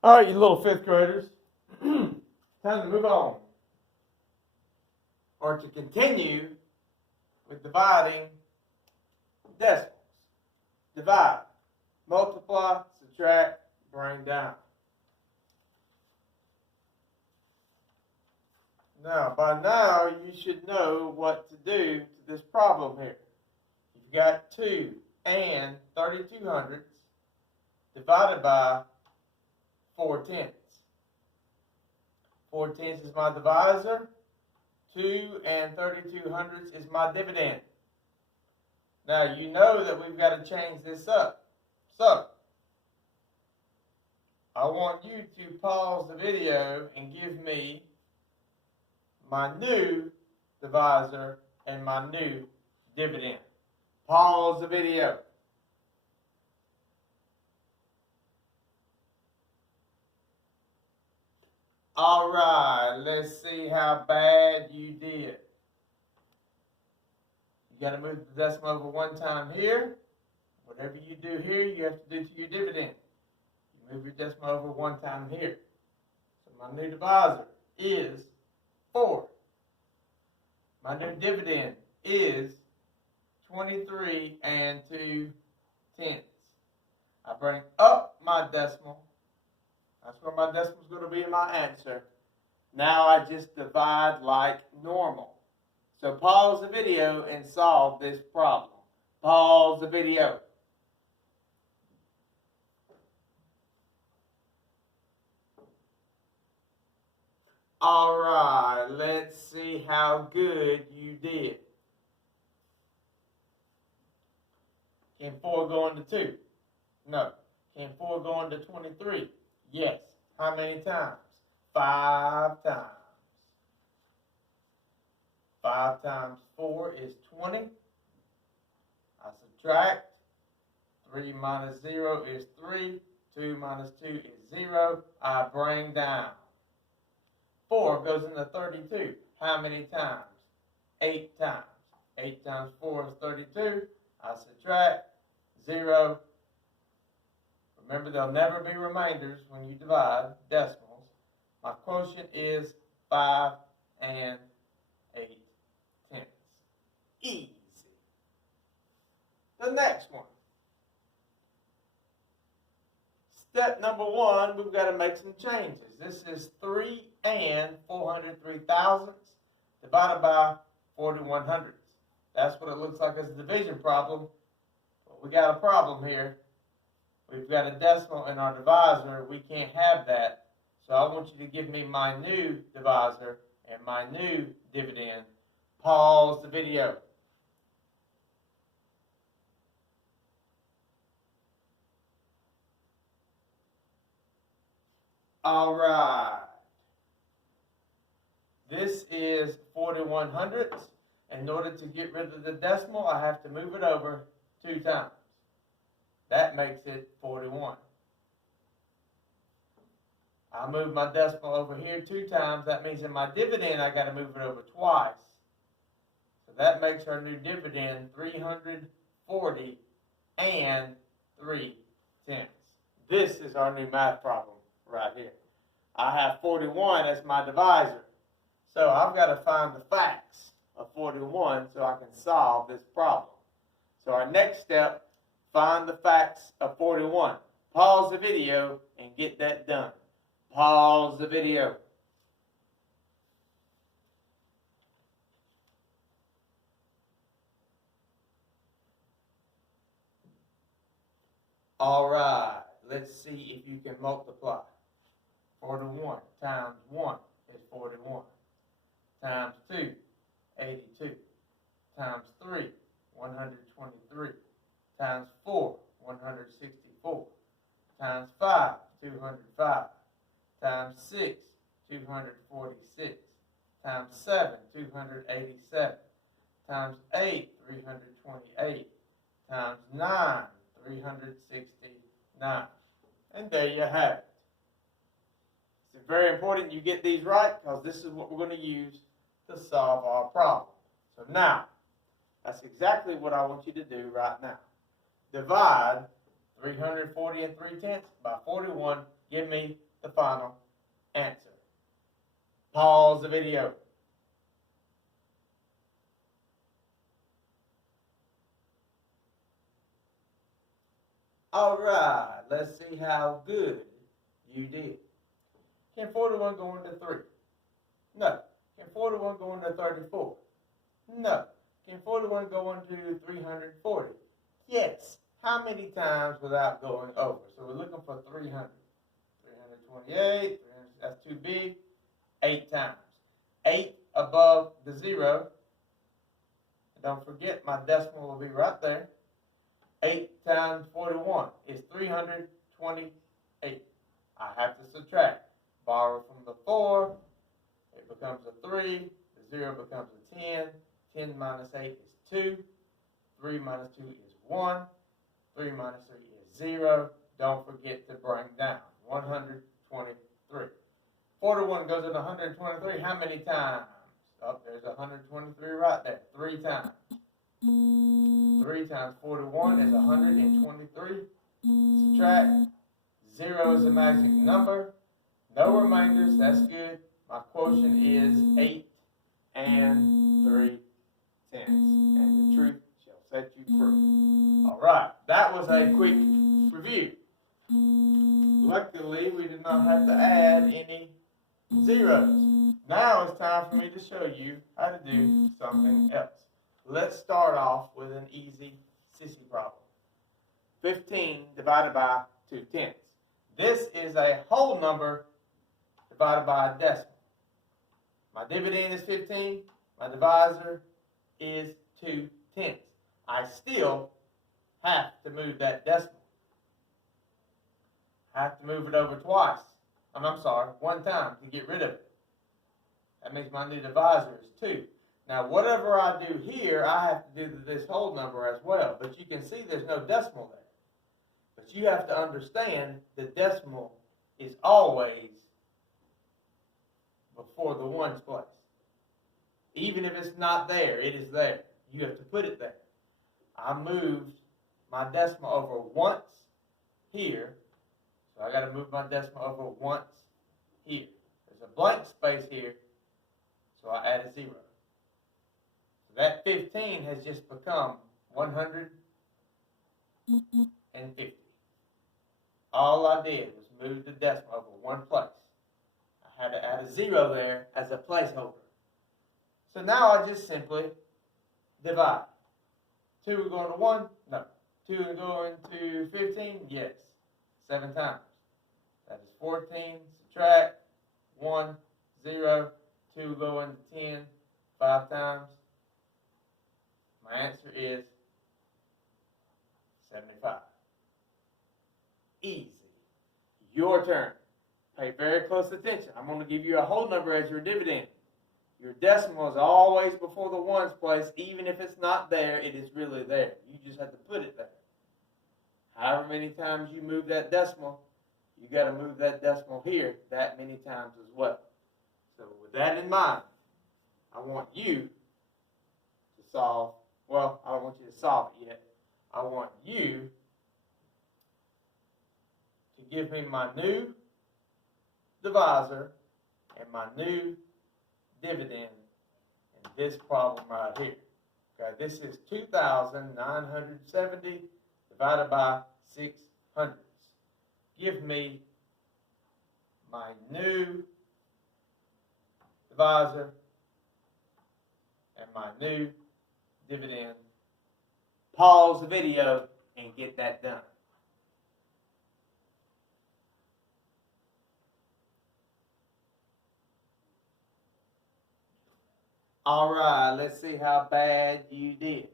All right, you little fifth graders, time to move on, or to continue with dividing decimals. Divide, multiply, subtract, bring down. Now, by now, you should know what to do to this problem here. You've got 2 and 32 hundredths divided by 4 tenths. 4 tenths is my divisor. 2 and 32 hundredths is my dividend. Now, you know that we've got to change this up. So, I want you to pause the video and give me my new divisor and my new dividend. Pause the video. All right, let's see how bad you did. You got to move the decimal over one time here. Whatever you do here, you have to do to your dividend. You move your decimal over one time here. So my new divisor is 4. My new dividend is 23 and 2 tenths. I bring up my decimal. That's where my decimal is going to be in my answer. Now I just divide like normal. So pause the video and solve this problem. Pause the video. All right, let's see how good you did. Can 4 go into 2? No. Can 4 go into 23? Yes. How many times? 5 times. 5 times 4 is 20. I subtract. 3 minus 0 is 3. 2 minus 2 is 0. I bring down. 4 goes into 32. How many times? 8 times. 8 times 4 is 32. I subtract. 0. Remember, there'll never be remainders when you divide decimals. My quotient is 5 and 8 tenths. Easy. The next one. Step number 1, we've got to make some changes. This is 3 and 403 thousandths divided by 41 hundredths. That's what it looks like as a division problem. But we got a problem here. We've got a decimal in our divisor. We can't have that. So I want you to give me my new divisor and my new dividend. Pause the video. All right. This is 41 hundredths. In order to get rid of the decimal, I have to move it over 2 times. That makes it 41. I'll move my decimal over here 2 times. That means in my dividend, I got to move it over twice. So that makes our new dividend 340 and 3 tenths. This is our new math problem right here. I have 41 as my divisor. So I've got to find the facts of 41 so I can solve this problem. So our next step, find the facts of 41. Pause the video and get that done. Pause the video. All right, let's see if you can multiply. 41 times 1 is 41. Times 2, 82. Times 3, 123. Times 4, 164. Times 5, 205. Times 6, 246. Times 7, 287. Times 8, 328. Times 9, 369. And there you have it. It's very important you get these right because this is what we're going to use to solve our problem. So now, that's exactly what I want you to do right now. Divide 340 and 3 tenths by 41. Give me the final answer. Pause the video. All right, let's see how good you did. Can 41 go into 3? No. Can 41 go into 34? No. Can 41 go into 340? Yes. How many times without going over? So we're looking for 300. 328, that's too big. 8 times. 8 above the 0. And don't forget, my decimal will be right there. 8 times 41 is 328. I have to subtract. Borrow from the 4. It becomes a 3. The 0 becomes a 10. 10 minus 8 is 2. 3 minus 2 is 1. 3 minus 3 is 0. Don't forget to bring down. 123. 41 goes into 123. How many times? Oh, there's 123 right there. 3 times. 3 times 41 is 123. Subtract. 0 is the magic number. No remainders. That's good. My quotient is 8 and 3 tenths. And the truth shall set you free. All right. That was a quick review. Luckily, we did not have to add any zeros. Now it's time for me to show you how to do something else. Let's start off with an easy sissy problem. 15 divided by 2 tenths. This is a whole number divided by a decimal. My dividend is 15. My divisor is 2 tenths. I still have to move that decimal. I have to move it over twice. I'm sorry, 1 time to get rid of it. That means my new divisor is 2. Now, whatever I do here, I have to do this whole number as well. But you can see there's no decimal there. But you have to understand the decimal is always before the ones place. Even if it's not there, it is there. You have to put it there. I moved my decimal over once here. So I got to move my decimal over once here. There's a blank space here. So I add a 0. So that 15 has just become 150. All I did was move the decimal over one place. I had to add a 0 there as a placeholder. So now I just simply divide. 2 will go into 1? No. 2 will go into 15? Yes. 7 times. That is 14. Subtract. 1, 0. 2 will go into 10. 5 times. My answer is 75. Easy. Your turn. Pay very close attention. I'm going to give you a whole number as your dividend. Your decimal is always before the ones place. Even if it's not there, it is really there. You just have to put it there. However many times you move that decimal, you got to move that decimal here that many times as well. So with that in mind, I want you to solve. Well, I don't want you to solve it yet. I want you to give me my new divisor and my new dividend in this problem right here. Okay, this is 2,970 divided by 600. Give me my new divisor and my new dividend. Pause the video and get that done. All right, let's see how bad you did.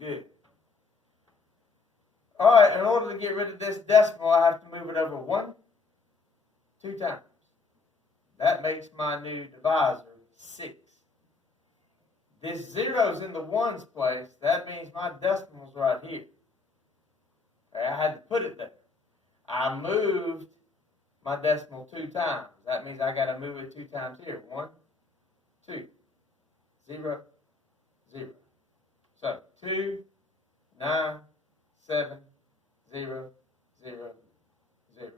Good. All right, in order to get rid of this decimal, I have to move it over 2 times. That makes my new divisor 6. This 0's in the ones place. That means my decimal's right here. Okay, I had to put it there. I moved my decimal 2 times. That means I got to move it 2 times here. 1, 2. 0, 0. So 2, 9, 7, 0, 0, 0.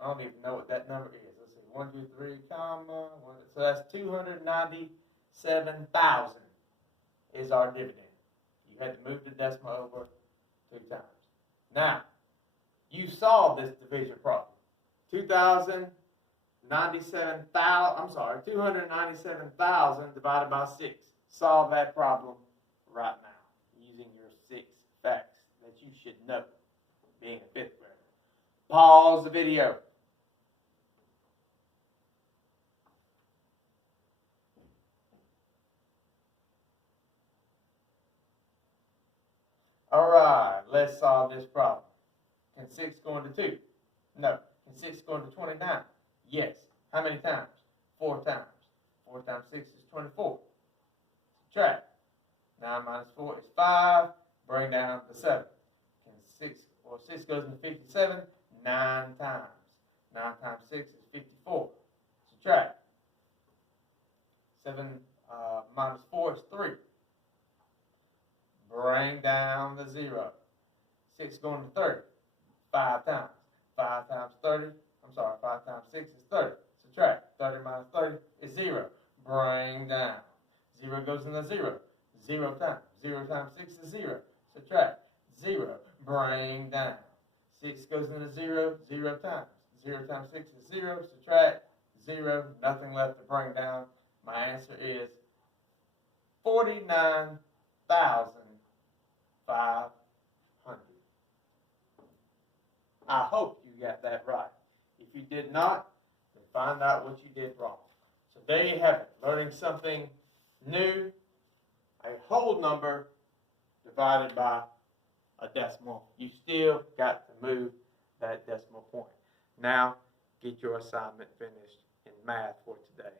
I don't even know what that number is. Let's see, 1, 2, 3, comma, 1, so that's 297,000 is our dividend. You had to move the decimal over 2 times. Now, you solved this division problem. 297,000 divided by 6. Solve that problem right now using your 6 facts that you should know being a 5th grader. Pause the video. Alright, let's solve this problem. Can 6 go into 2? No. Can 6 go into 29? Yes. How many times? 4 times. 4 times 6 is 24. Subtract. 9 minus 4 is 5. Bring down the 7. Can 6 goes into 57? 9 times. 9 times 6 is 54. Subtract. 7 minus 4 is 3. Bring down the 0. 6 going to 30. 5 times. 5 times 5 times 6 is 30. Subtract. 30 minus 30 is 0. Bring down. 0 goes into 0. 0 times. 0 times 6 is 0. Subtract. 0. Bring down. 6 goes into 0. 0 times. 0 times 6 is 0. Subtract. 0. Nothing left to bring down. My answer is 49,500. I hope you got that right. If you did not, then find out what you did wrong. So there you have it. Learning something new. A whole number divided by a decimal. You still got to move that decimal point. Now, get your assignment finished in math for today.